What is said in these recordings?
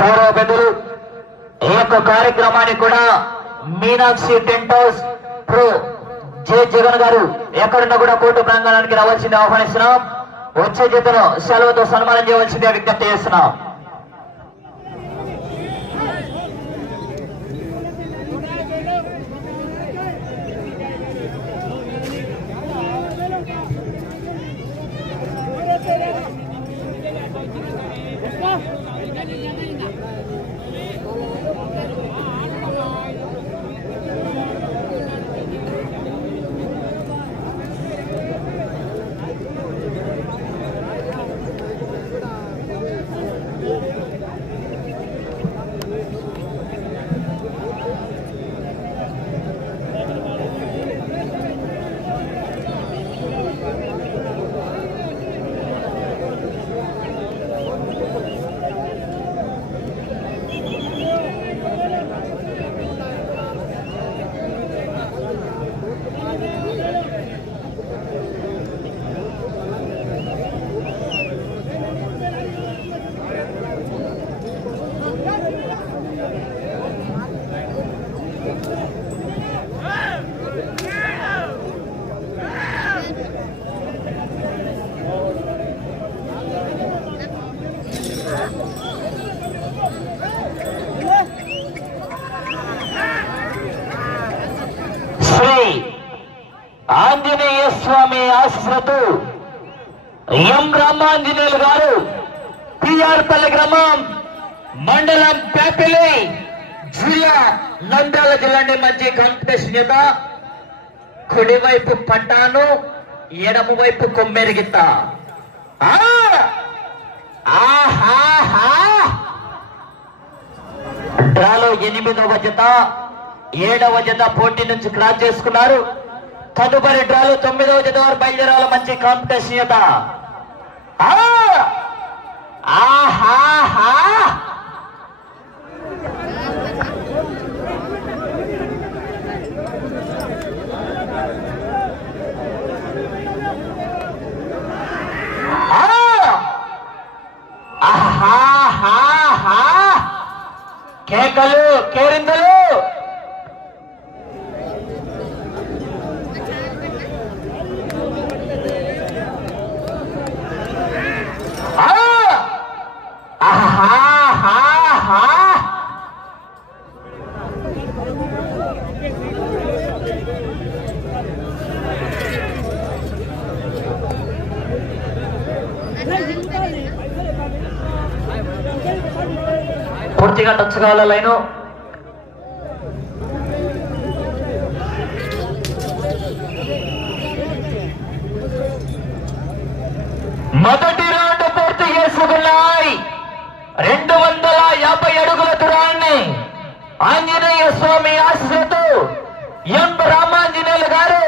గౌరవ పెద్దలు ఈ యొక్క కార్యక్రమాన్ని కూడా మీనాక్షి టెంట్ హౌస్ ప్రో జే జగన్ గారు ఎక్కడున్నా కూడా కోర్టు ప్రాంగణానికి రావాల్సింది ఆహ్వానిస్తున్నాం. వచ్చే చేతను సెలవుతో సన్మానం చేయవలసిందే విజ్ఞప్తి చేస్తున్నాం శ్రీ ఆంజనేయ స్వామి ఆశీస్సులతో ఎం రామాంజనేయులు గారు? పిఆర్పల్లి గ్రామం మండలం పేపిలి జిల్లా నంద్యాల జిల్లా మంచి కాంపిటీషన్ చేత కుడివైపు పట్టాను ఎడమ వైపు కొమ్మెరిగిత ఆ! డ్రాలో ఎనిమిదవ జత ఏడవ జత పోటీ నుంచి క్రాస్ చేసుకున్నారు. తదుపరి డ్రాలు తొమ్మిదవ జత వారు బయలుదేరాల మంచి కాంపిటీషన్ జత ఆ! పూర్తిగా టచ్ కావాల లైను మొదటి రౌండ్ పూర్తి చేసుకున్నాయి. రెండు వందల యాభై అడుగుల దూరాన్ని ఆంజనేయ స్వామి ఆశీస్సులతో ఎం రామాంజనేయులు గారు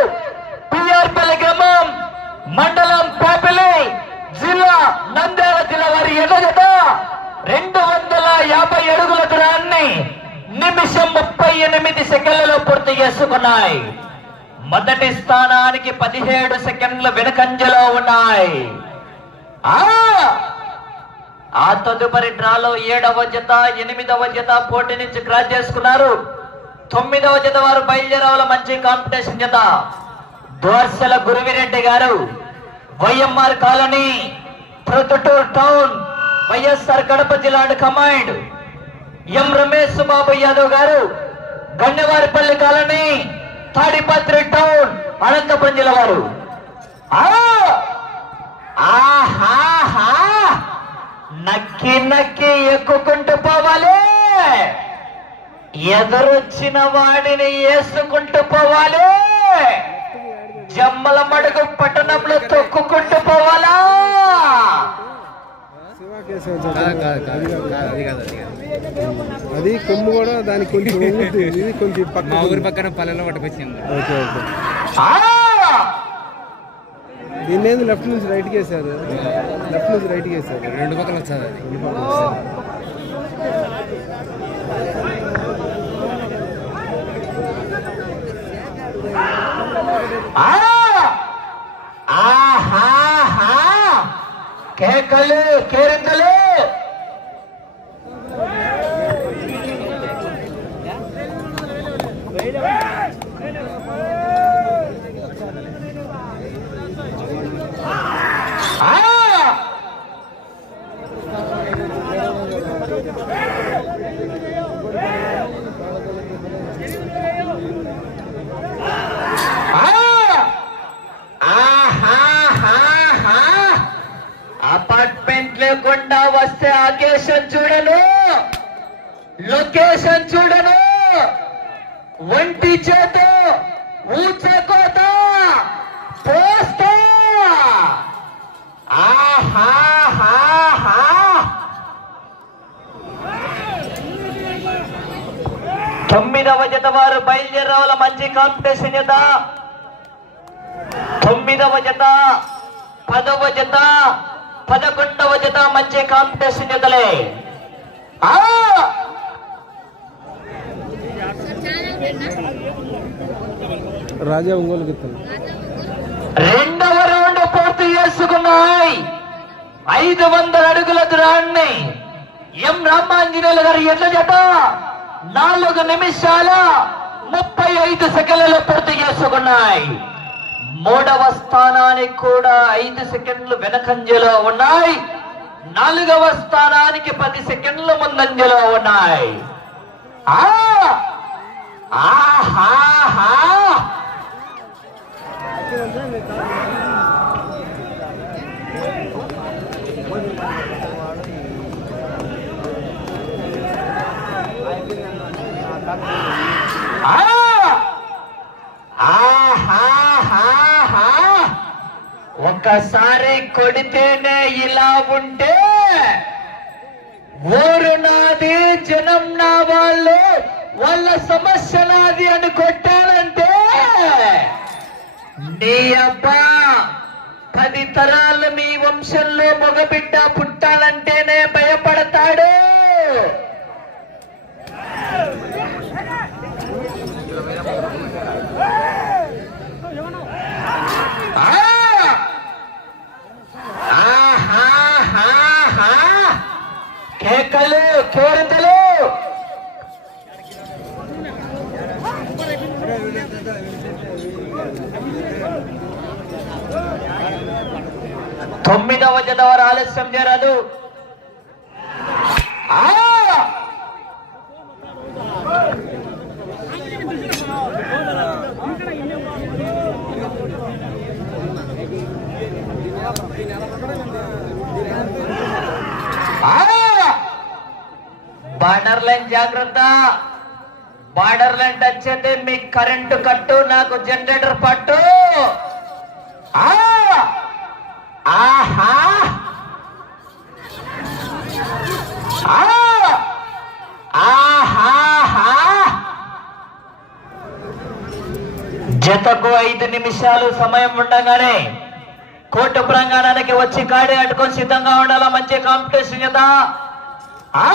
పిఆర్పల్లి గ్రామం మండలం పేపలి జిల్లా నంద్యాల జిల్లా వారి ఎదుట రెండు వందల యాభై అడుగుల దూరాన్ని నిమిషం ముప్పై ఎనిమిది సెకండ్లలో పూర్తి చేసుకున్నాయి. మొదటి స్థానానికి పదిహేడు సెకండ్లు వెనుకంజలో ఉన్నాయి. ఆ! ఆ తదుపరి డ్రాలో ఏడవ జత ఎనిమిదవ జత పోటీ నుంచి క్రాస్ చేసుకున్నారు. తొమ్మిదవ జత వారు బయలుదేరవల మంచి కాంపిటీషన్ జత. దోర్సల గురువిరెడ్డి గారు YMR colony Proddatur town YSR Kadapa జిల్లా కమాండ్ ఎం రమేష్ బాబు యాదవ్ గారు గన్నవారిపల్లి కాలనీ తాడిపత్రి టౌన్ అనంతపురం జిల్లా వారు. నక్కి నక్కి ఎక్కుకుంటూ పోవాలి. ఎదురొచ్చిన వాడిని వేసుకుంటూ పోవాలి. జమ్మల మడుగు పట్టణంలో తొక్కుకుంటూ పోవాలా శివ కేశవ కాదు కాదు కాదు కాదు అది కాదు అది కాదు. అది కొమ్ము కూడా దానికి కొంచెం ఇది కొంచెం మా పక్క ఊరి పక్కన పల్లెలో పట్టుకొచ్చింది ఓకే ఓకే. ఆ! దీన్ని ఏంది లెఫ్ట్ నుంచి రైట్కి వేసారు లెఫ్ట్ నుంచి రైట్కి వేసారు రెండు పక్కల ఆ! ఆహాహా! கேட்கலே கேளுங்களே. లొకేషన్ చూడను. ఒంటి చేత ఊచకోత పోస్తా. ఆహాహాహా. తొమ్మిదవ జత వారు బయలుదేరాల మంచి కాంపిటీషన్ జత. తొమ్మిదవ జత పదవ జత పదకొండవ జత మంచి కాంపిటీషన్ జతలే. ఆ! రాజా ఒంగోలు గిత్తలు రెండవ రౌండ్ పూర్తి చేసుకున్నాయి. ఐదు వందల అడుగుల దూరాన్ని ఎం రామాంజనేయులు గారి ఎట్ల జత నాలుగు నిమిషాల ముప్పై ఐదు సెకండ్లలో పూర్తి చేసుకున్నాయి. మూడవ స్థానానికి కూడా ఐదు సెకండ్లు వెనకంజలో ఉన్నాయి. నాలుగవ స్థానానికి పది సెకండ్లు ముందంజలో ఉన్నాయి. ఆ! ఒక్కసారి కొడితేనే ఇలా ఉంటే ఊరు నాది జనం నా వాళ్ళు వాళ్ళ సమస్య నాది అని కొట్టాలంటే నీ అబ్బా పది తరాలు మీ వంశంలో మగబిడ్డ పుట్టాలంటేనే భయపడతాడు ఆ! ఆహాహాహా! కేకలు కోరికలు తొమ్మిదవ జత వారు ఆలస్యం చేరాదు ఆ! ఆ! బార్డర్ లైన్ జాగ్రత్త బార్డర్ లైన్ టచ్ అయితే మీకు కరెంటు కట్టు నాకు జనరేటర్ పట్టు ఆ! తక్కువ ఐదు నిమిషాలు సమయం ఉండగానే కోర్టు ప్రాంగణానికి వచ్చి కాడి అట్టుకొని సిద్ధంగా ఉండాలా మంచి కాంపిటీషన్ జత ఆ!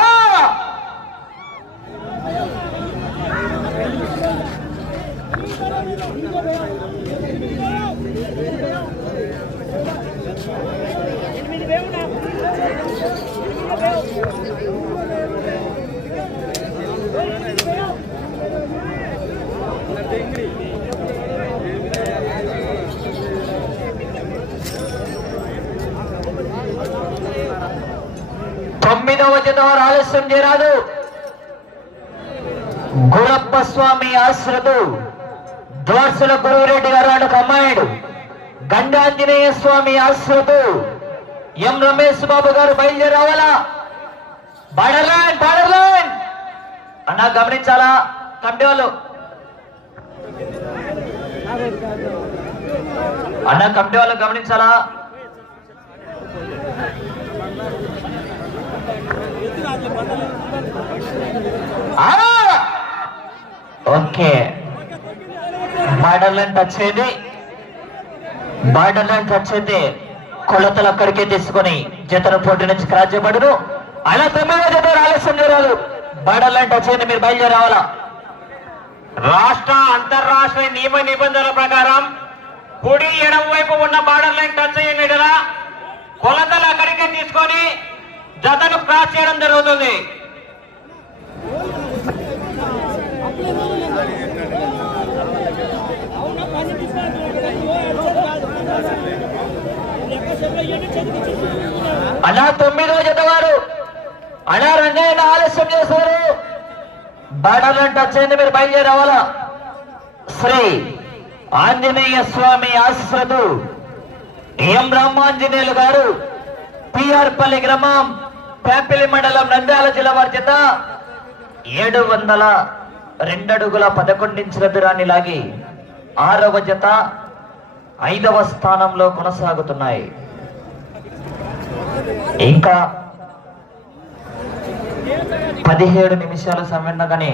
తొమ్మిదవ వారు ఆలస్యం చేయరాదు. గురప్ప స్వామి ఆశ్రదు దోర్సుల గురువురెడ్డి గారు అను అమ్మాయిడు. గండాంజనేయ స్వామి ఆశ్రదు ఎం రమేష్ బాబు గారు బయలుదేరావాలా? బార్డర్లైన్ బార్డర్లైన్ అన్నా గమనించాలా? కమిటీ వాళ్ళు. అన్నా కమిటీ వాళ్ళు గమనించాలా? ఓకే. బార్డర్ లైన్ టచ్ అయింది బార్డర్ లైన్ టచ్ అయితే కొలతలు అక్కడికే తీసుకొని జతను పోటీ నుంచి క్రాస్ చేయబడును. అలా తొమ్మిదో జత ఆలస్యం చేరాలు బార్డర్ లైన్ టచ్ అయింది మీరు బయలుదేరి రావాలా? రాష్ట్ర అంతర్రాష్ట్రీయ నియమ నిబంధనల ప్రకారం కుడి ఎడమ వైపు ఉన్న బార్డర్ లైన్ టచ్ అయ్యింది కొలతలు అక్కడికే తీసుకొని జతను క్రాస్ చేయడం జరుగుతుంది. అలా తొమ్మిదో జత వారు. అలా రంగయ్య ఆలస్యం చేశారు. బడలంట లైన్ మీరు బయలుదేరవాలా శ్రీ ఆంజనేయ స్వామి ఆశ్రదు ఎం బ్రహ్మాంజనేయులు గారు పిఆర్ పల్లి గ్రామం పేపల్లి మండలం నంద్యాల జిల్లా వారి చేత ఏడు వందల రెండడుగుల పదకొండించిన దూరాన్ని లాగి ఆరవ జత ఐదవ స్థానంలో కొనసాగుతున్నాయి. ఇంకా పదిహేడు నిమిషాల సమయంగానే